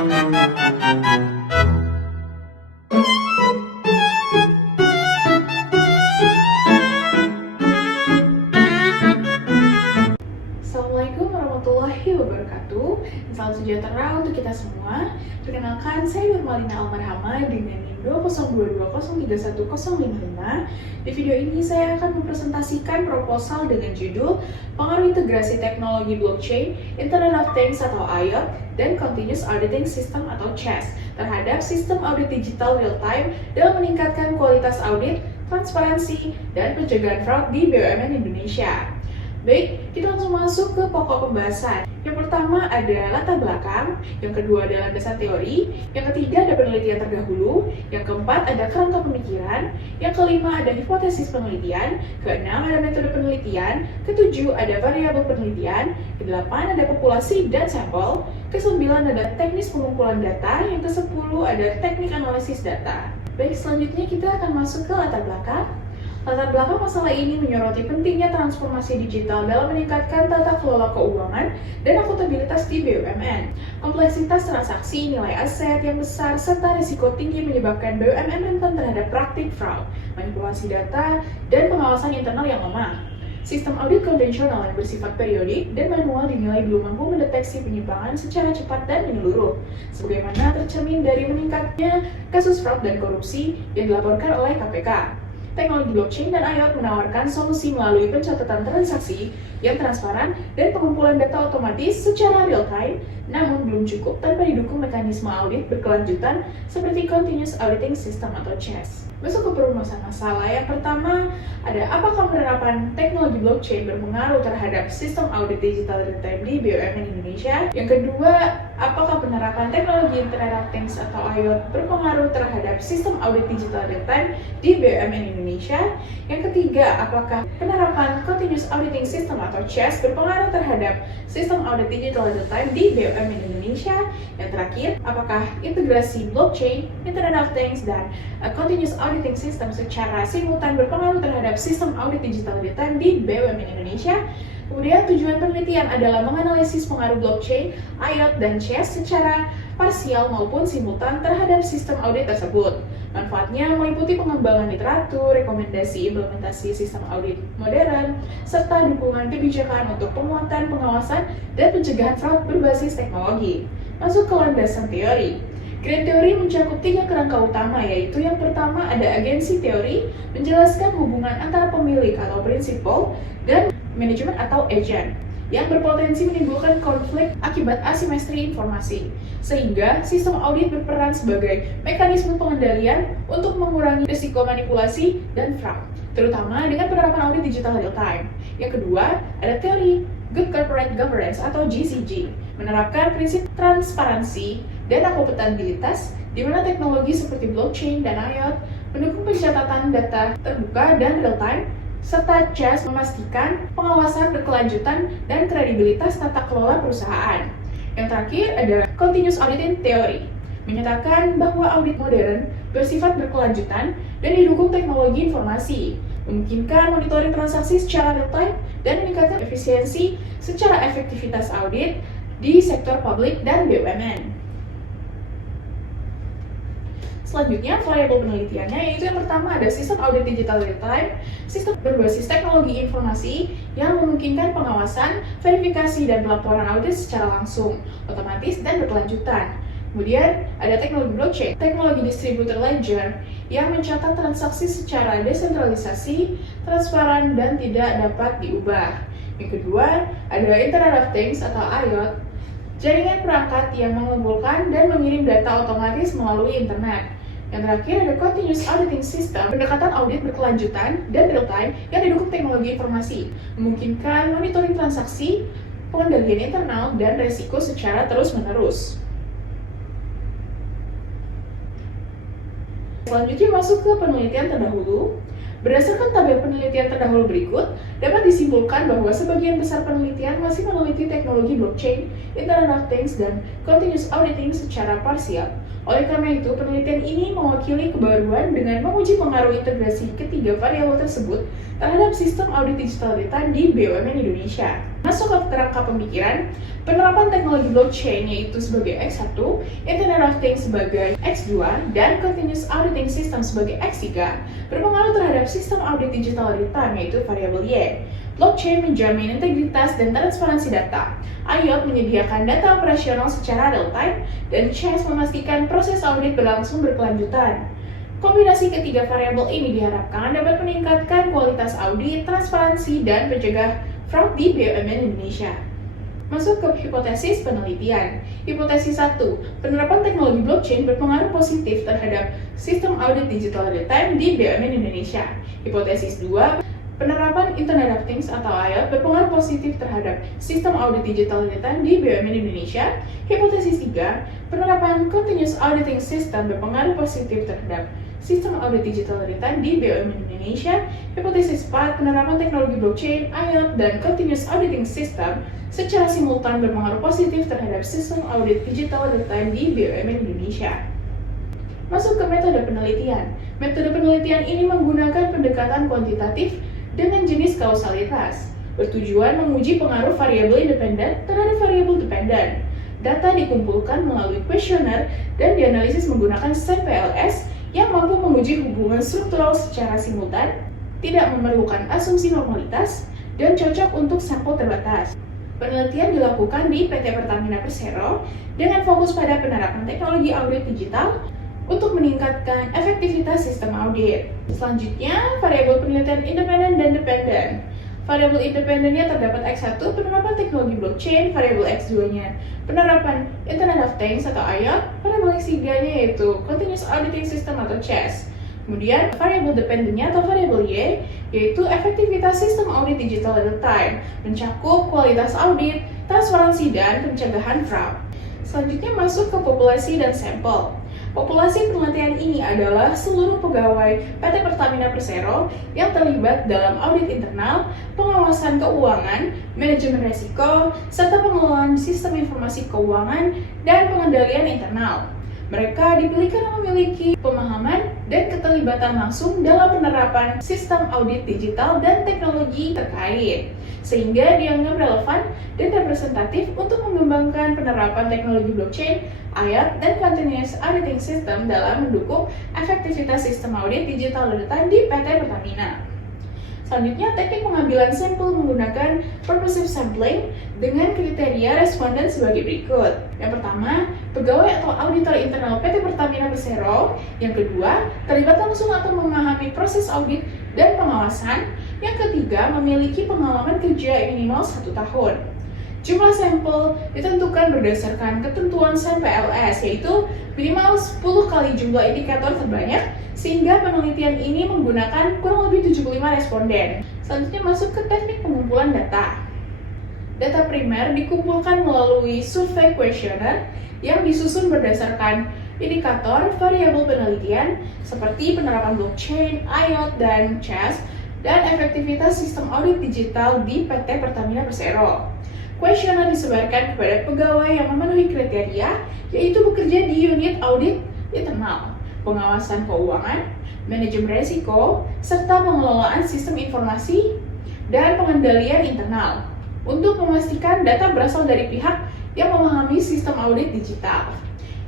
Assalamualaikum warahmatullahi wabarakatuh. Salam sejahtera untuk kita semua. Perkenalkan, saya Nurmalina Almarhama dengan NIM 20220311055. Di video ini saya akan mempresentasikan proposal dengan judul Pengaruh Integrasi Teknologi Blockchain, Internet of Things atau IoT, dan Continuous Auditing System atau CAS terhadap sistem audit digital real-time dalam meningkatkan kualitas audit, transparansi, dan pencegahan fraud di BUMN Indonesia. Baik, kita langsung masuk ke pokok pembahasan. Yang pertama ada latar belakang, yang kedua adalah dasar teori, yang ketiga ada penelitian terdahulu, yang keempat ada kerangka pemikiran, yang kelima ada hipotesis penelitian, keenam ada metode penelitian, ketujuh ada variabel penelitian, kedelapan ada populasi dan sampel, kesembilan ada teknis pengumpulan data, yang kesepuluh ada teknik analisis data. Baik, selanjutnya kita akan masuk ke latar belakang. Latar belakang masalah ini menyoroti pentingnya transformasi digital dalam meningkatkan tata kelola keuangan dan akuntabilitas di BUMN. Kompleksitas transaksi, nilai aset yang besar, serta risiko tinggi menyebabkan BUMN rentan terhadap praktik fraud, manipulasi data, dan pengawasan internal yang lemah. Sistem audit konvensional yang bersifat periodik dan manual dinilai belum mampu mendeteksi penyimpangan secara cepat dan menyeluruh, sebagaimana tercermin dari meningkatnya kasus fraud dan korupsi yang dilaporkan oleh KPK. Teknologi blockchain dan IoT menawarkan solusi melalui pencatatan transaksi yang transparan dan pengumpulan data otomatis secara real-time, namun belum cukup tanpa didukung mekanisme audit berkelanjutan seperti Continuous Auditing System atau CAS. Masuk ke perumusan masalah. Yang pertama, ada apakah penerapan teknologi blockchain berpengaruh terhadap sistem audit digital real-time di BUMN Indonesia? Yang kedua, apakah penerapan teknologi Internet of Things atau IoT berpengaruh terhadap sistem audit digital real-time di BUMN Indonesia? Yang ketiga, apakah penerapan Continuous Auditing System atau CAS berpengaruh terhadap sistem audit digital real-time di BUMN Indonesia? Yang terakhir, apakah integrasi blockchain, Internet of Things, dan Continuous Auditing System secara simultan berpengaruh terhadap sistem audit digital real-time di BUMN Indonesia? Kemudian tujuan penelitian adalah menganalisis pengaruh blockchain, IoT, dan CAS secara parsial maupun simultan terhadap sistem audit tersebut. Manfaatnya meliputi pengembangan literatur, rekomendasi implementasi sistem audit modern, serta dukungan kebijakan untuk penguatan pengawasan dan pencegahan fraud berbasis teknologi. Masuk ke landasan teori. Grand teori mencakup 3 kerangka utama, yaitu yang pertama ada agensi teori, menjelaskan hubungan antara pemilik atau prinsipal dan manajemen atau agent, yang berpotensi menimbulkan konflik akibat asimetri informasi, sehingga sistem audit berperan sebagai mekanisme pengendalian untuk mengurangi risiko manipulasi dan fraud, terutama dengan penerapan audit digital real time. Yang kedua, ada teori Good Corporate Governance atau GCG, menerapkan prinsip transparansi dan akuntabilitas, di mana teknologi seperti blockchain dan IoT mendukung pencatatan data terbuka dan real time, serta CAS memastikan pengawasan berkelanjutan dan kredibilitas tata kelola perusahaan. Yang terakhir ada Continuous Auditing Theory, menyatakan bahwa audit modern bersifat berkelanjutan dan didukung teknologi informasi, memungkinkan monitoring transaksi secara real time dan meningkatkan efisiensi secara efektivitas audit di sektor publik dan BUMN. Selanjutnya, variabel penelitiannya yaitu yang pertama ada sistem audit digital real-time, sistem berbasis teknologi informasi yang memungkinkan pengawasan, verifikasi, dan pelaporan audit secara langsung, otomatis, dan berkelanjutan. Kemudian ada teknologi blockchain, teknologi distributed ledger yang mencatat transaksi secara desentralisasi, transparan, dan tidak dapat diubah. Yang kedua, ada Internet of Things atau IoT, jaringan perangkat yang mengumpulkan dan mengirim data otomatis melalui internet. Yang terakhir ada Continuous Auditing System, pendekatan audit berkelanjutan dan real-time yang didukung teknologi informasi, memungkinkan monitoring transaksi, pengendalian internal, dan resiko secara terus-menerus. Selanjutnya masuk ke penelitian terdahulu. Berdasarkan tabel penelitian terdahulu berikut, dapat disimpulkan bahwa sebagian besar penelitian masih meneliti teknologi blockchain, Internet of Things, dan Continuous Auditing secara parsial. Oleh karena itu, penelitian ini mewakili kebaruan dengan menguji pengaruh integrasi ketiga variabel tersebut terhadap sistem audit digital data di BUMN Indonesia. Masuk ke kerangka pemikiran, penerapan teknologi blockchain yaitu sebagai X1, Internet of Things sebagai X2, dan Continuous Auditing System sebagai X3 berpengaruh terhadap sistem audit digital data yaitu variabel Y. Blockchain menjamin integritas dan transparansi data. IoT menyediakan data operasional secara real-time, dan CHASS memastikan proses audit berlangsung berkelanjutan. Kombinasi ketiga variabel ini diharapkan dapat meningkatkan kualitas audit, transparansi, dan mencegah fraud di BUMN Indonesia. Masuk ke hipotesis penelitian. Hipotesis 1, penerapan teknologi blockchain berpengaruh positif terhadap sistem audit digital real-time di BUMN Indonesia. Hipotesis 2, penerapan Internet of Things atau IoT berpengaruh positif terhadap sistem audit digital real-time di BUMN Indonesia. Hipotesis 3, penerapan Continuous Auditing System berpengaruh positif terhadap sistem audit digital real-time di BUMN Indonesia. Hipotesis 4, penerapan teknologi blockchain, IoT, dan Continuous Auditing System secara simultan berpengaruh positif terhadap sistem audit digital real-time di BUMN Indonesia. Masuk ke metode penelitian. Metode penelitian ini menggunakan pendekatan kuantitatif dengan jenis kausalitas, bertujuan menguji pengaruh variabel independen terhadap variabel dependen. Data dikumpulkan melalui kuesioner dan dianalisis menggunakan SAMPLS yang mampu menguji hubungan struktural secara simultan, tidak memerlukan asumsi normalitas, dan cocok untuk sampel terbatas. Penelitian dilakukan di PT Pertamina Persero dengan fokus pada penerapan teknologi audit digital untuk meningkatkan efektivitas sistem audit. Selanjutnya, variabel penelitian independen dan dependen. Variabel independennya terdapat X1, penerapan teknologi blockchain, variabel X2-nya penerapan Internet of Things atau IoT, variabel X3-nya yaitu Continuous Auditing System atau CHASS. Kemudian, variabel dependennya atau variabel Y yaitu efektivitas sistem audit digital real time, mencakup kualitas audit, transparansi, dan pencegahan fraud. Selanjutnya masuk ke populasi dan sampel. Populasi penelitian ini adalah seluruh pegawai PT Pertamina Persero yang terlibat dalam audit internal, pengawasan keuangan, manajemen risiko, serta pengelolaan sistem informasi keuangan dan pengendalian internal. Mereka dipilih karena memiliki pemahaman dan keterlibatan langsung dalam penerapan sistem audit digital dan teknologi terkait, sehingga dianggap relevan dan representatif untuk mengembangkan penerapan teknologi blockchain, IoT, dan Continuous Auditing System dalam mendukung efektivitas sistem audit digital real-time di PT Pertamina. Selanjutnya, teknik pengambilan sampel menggunakan purposive sampling dengan kriteria responden sebagai berikut. Yang pertama, pegawai atau auditor internal PT Pertamina Persero. Yang kedua, terlibat langsung atau memahami proses audit dan pengawasan. Yang ketiga, memiliki pengalaman kerja minimal 1 tahun. Jumlah sampel ditentukan berdasarkan ketentuan SAMPLS, yaitu minimal 10 kali jumlah indikator terbanyak, sehingga penelitian ini menggunakan kurang lebih 75 responden. Selanjutnya masuk ke teknik pengumpulan data. Data primer dikumpulkan melalui survei kuesioner yang disusun berdasarkan indikator variabel penelitian seperti penerapan blockchain, IoT, dan CHASS, dan efektivitas sistem audit digital di PT Pertamina Persero. Kuesioner disebarkan kepada pegawai yang memenuhi kriteria, yaitu bekerja di unit audit internal, pengawasan keuangan, manajemen risiko, serta pengelolaan sistem informasi dan pengendalian internal, untuk memastikan data berasal dari pihak yang memahami sistem audit digital.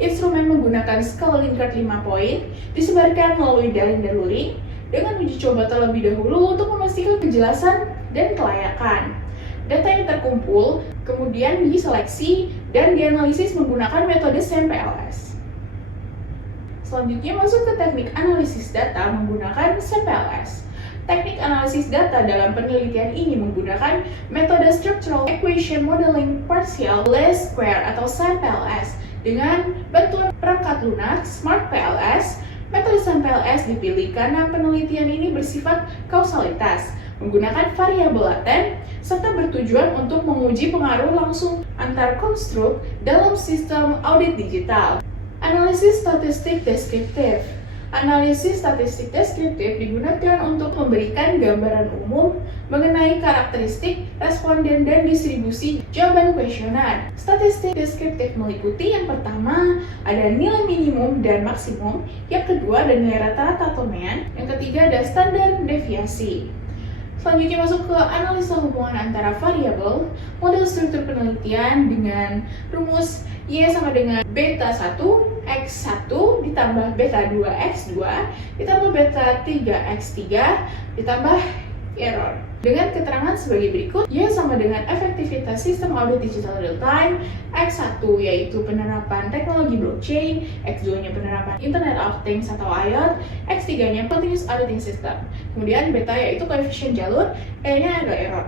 Instrumen menggunakan skala Likert 5 poin disebarkan melalui daring dan luring dengan uji coba terlebih dahulu untuk memastikan kejelasan dan kelayakan. Data yang terkumpul kemudian diseleksi dan dianalisis menggunakan metode SAMPLS. Selanjutnya masuk ke teknik analisis data menggunakan SAMPLS. Teknik analisis data dalam penelitian ini menggunakan metode Structural Equation Modeling Partial Least Square atau SAMPLS dengan bantuan perangkat lunak SmartPLS. Metode SAMPLS dipilih karena penelitian ini bersifat kausalitas, menggunakan variabel laten, serta bertujuan untuk menguji pengaruh langsung antar konstruk dalam sistem audit digital. Analisis statistik deskriptif. Analisis statistik deskriptif digunakan untuk memberikan gambaran umum mengenai karakteristik responden dan distribusi jawaban kuesioner. Statistik deskriptif meliputi yang pertama ada nilai minimum dan maksimum, yang kedua ada nilai rata-rata atau mean, yang ketiga ada standar deviasi. Selanjutnya masuk ke analisa hubungan antara variabel, model struktur penelitian dengan rumus Y sama dengan beta 1 X 1 ditambah beta 2 X 2 ditambah beta 3 X 3 ditambah error. Dengan keterangan sebagai berikut, Y sama dengan efektivitas sistem audit digital real time, X1 yaitu penerapan teknologi blockchain, X2-nya penerapan Internet of Things atau IoT, X3-nya continuous auditing system. Kemudian beta yaitu koefisien jalur, E-nya adalah error.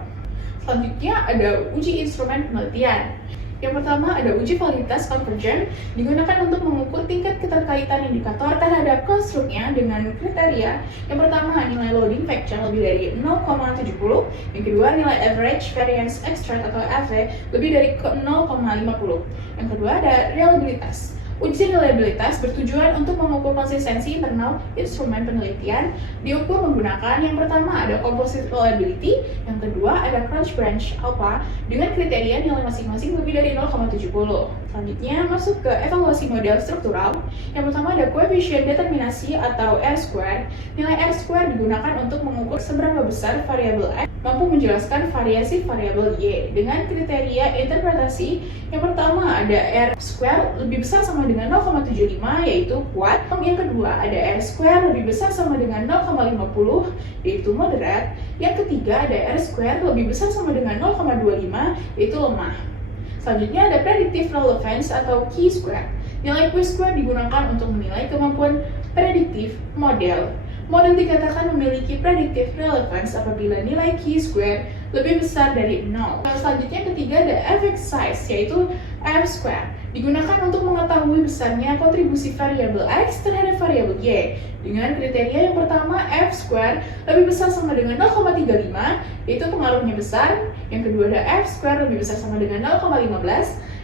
Selanjutnya ada uji instrumen penelitian. Yang pertama ada uji validitas convergent, digunakan untuk mengukur tingkat keterkaitan indikator terhadap konstruknya dengan kriteria. Yang pertama nilai loading factor lebih dari 0,70, yang kedua nilai average variance extract atau AV lebih dari 0,50. Yang kedua ada reliabilitas. Uji reliabilitas bertujuan untuk mengukur konsistensi internal instrumen penelitian, diukur menggunakan yang pertama ada composite reliability, yang kedua ada crunch branch alpha dengan kriteria nilai masing-masing lebih dari 0,70. Selanjutnya masuk ke evaluasi model struktural. Yang pertama ada koefisien determinasi atau R-square. Nilai R-square digunakan untuk mengukur seberapa besar variabel X mampu menjelaskan variasi variabel Y dengan kriteria interpretasi. Yang pertama ada R-square lebih besar sama dengan 0,75 yaitu kuat. Yang kedua ada R-square lebih besar sama dengan 0,50 yaitu moderate. Yang ketiga ada R-square lebih besar sama dengan 0,25 yaitu lemah. Selanjutnya ada predictive relevance atau chi-square. Nilai chi-square digunakan untuk menilai kemampuan prediktif model. Model dikatakan memiliki predictive relevance apabila nilai chi-square lebih besar dari 0. Selanjutnya ketiga ada effect size yaitu F-square. Digunakan untuk mengetahui besarnya kontribusi variabel X terhadap variabel Y. Dengan kriteria yang pertama F-square lebih besar sama dengan 0,35 yaitu pengaruhnya besar. Yang kedua ada F-square lebih besar sama dengan 0,15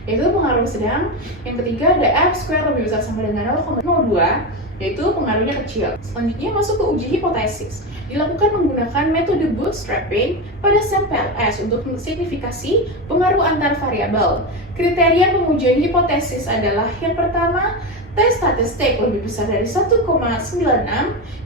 yaitu pengaruh sedang. Yang ketiga ada F-square lebih besar sama dengan 0,02 yaitu pengaruhnya kecil. Selanjutnya masuk ke uji hipotesis. Dilakukan menggunakan metode bootstrapping pada sampel S untuk mensignifikasi pengaruh antar variabel. Kriteria pengujian hipotesis adalah yang pertama, tes statistik lebih besar dari 1,96,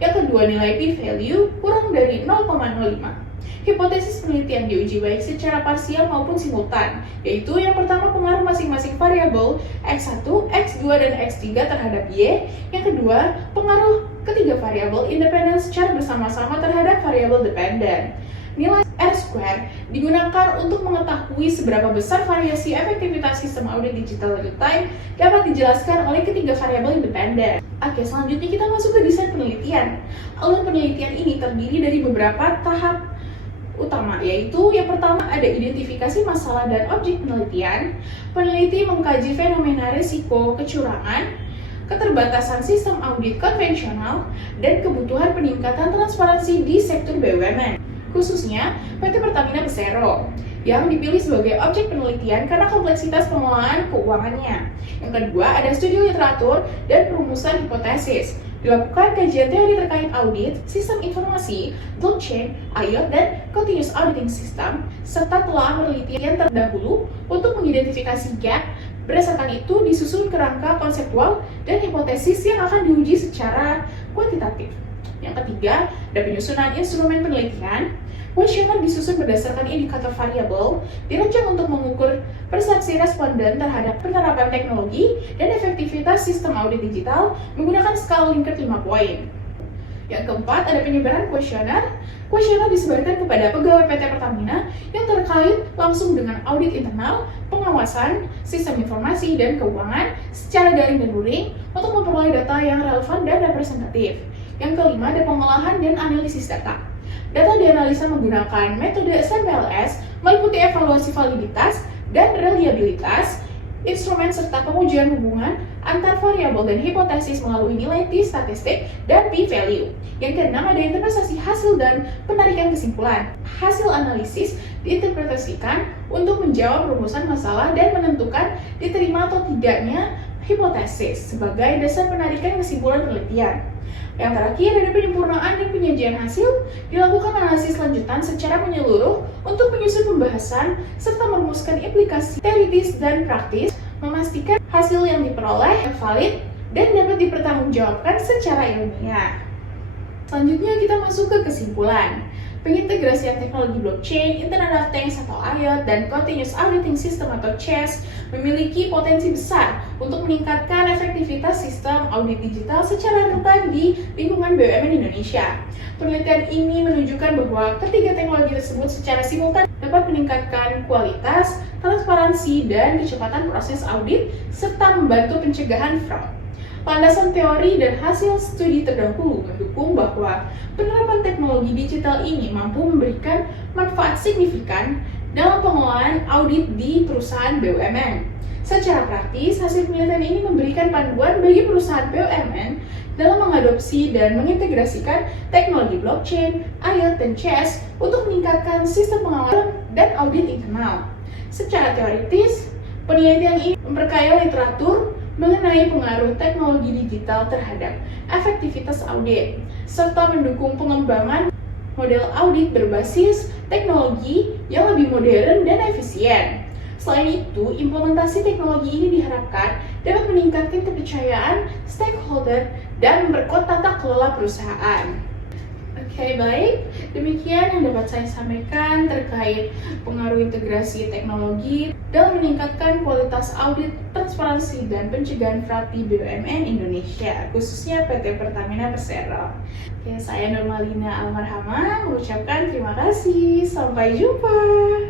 yang kedua nilai p-value kurang dari 0,05. Hipotesis penelitian diuji baik secara parsial maupun simultan, yaitu yang pertama pengaruh masing-masing variabel X1, X2, dan X3 terhadap Y, yang kedua pengaruh ketiga variabel independen secara bersama-sama terhadap variabel dependen. Nilai R-square digunakan untuk mengetahui seberapa besar variasi efektivitas sistem audit digital real time dapat dijelaskan oleh ketiga variabel independen. Oke, selanjutnya kita masuk ke desain penelitian. Alur penelitian ini terdiri dari beberapa tahap utama, yaitu yang pertama ada identifikasi masalah dan objek penelitian. Peneliti mengkaji fenomena risiko kecurangan, keterbatasan sistem audit konvensional, dan kebutuhan peningkatan transparansi di sektor BUMN, khususnya PT Pertamina Persero, yang dipilih sebagai objek penelitian karena kompleksitas pengelolaan keuangannya. Yang kedua ada studi literatur dan perumusan hipotesis. Dilakukan kajian teori terkait audit, sistem informasi, blockchain, IoT, dan continuous auditing system, serta telah meneliti yang terdahulu untuk mengidentifikasi gap. Berdasarkan itu disusun kerangka konseptual dan hipotesis yang akan diuji secara kuantitatif. Yang ketiga, ada penyusunan instrumen penelitian. Kuesioner disusun berdasarkan indikator variabel, dirancang untuk mengukur persepsi responden terhadap penerapan teknologi dan efektivitas sistem audit digital menggunakan skala Likert 5 poin. Yang keempat, ada penyebaran kuesioner. Kuesioner disebarkan kepada pegawai PT Pertamina yang terkait langsung dengan audit internal, pengawasan, sistem informasi, dan keuangan secara daring dan luring untuk memperoleh data yang relevan dan representatif. Yang kelima, ada pengolahan dan analisis data. Data dianalisa menggunakan metode SMPLS, meliputi evaluasi validitas dan reliabilitas, instrumen serta pengujian hubungan antar variabel dan hipotesis melalui nilai t-statistik dan p-value. Yang keenam ada interpretasi hasil dan penarikan kesimpulan. Hasil analisis diinterpretasikan untuk menjawab rumusan masalah dan menentukan diterima atau tidaknya hipotesis sebagai dasar penarikan kesimpulan penelitian. Yang terakhir, ada penyempurnaan dan penyajian hasil, dilakukan analisis lanjutan secara menyeluruh untuk menyusun pembahasan serta merumuskan implikasi teoritis dan praktis, memastikan hasil yang diperoleh valid dan dapat dipertanggungjawabkan secara ilmiah. Selanjutnya kita masuk ke kesimpulan. Pengintegrasian teknologi blockchain, Internet of Things atau IoT, dan Continuous Auditing System atau CAS memiliki potensi besar untuk meningkatkan efektivitas sistem audit digital secara real-time di lingkungan BUMN Indonesia. Penelitian ini menunjukkan bahwa ketiga teknologi tersebut secara simultan dapat meningkatkan kualitas, transparansi, dan kecepatan proses audit, serta membantu pencegahan fraud. Landasan teori dan hasil studi terdahulu mendukung bahwa penerapan teknologi digital ini mampu memberikan manfaat signifikan dalam pengelolaan audit di perusahaan BUMN. Secara praktis, hasil penelitian ini memberikan panduan bagi perusahaan BUMN dalam mengadopsi dan mengintegrasikan teknologi blockchain, IoT, dan CAS untuk meningkatkan sistem pengawasan dan audit internal. Secara teoritis, penelitian ini memperkaya literatur mengenai pengaruh teknologi digital terhadap efektivitas audit, serta mendukung pengembangan model audit berbasis teknologi yang lebih modern dan efisien. Selain itu, implementasi teknologi ini diharapkan dapat meningkatkan kepercayaan stakeholder dan memperkuat tata kelola perusahaan. Oke, baik. Demikian yang dapat saya sampaikan terkait pengaruh integrasi teknologi dalam meningkatkan kualitas audit, transparansi, dan pencegahan fraud di BUMN Indonesia, khususnya PT Pertamina Persero. Oke, saya Nurmalina Almarhama mengucapkan terima kasih. Sampai jumpa.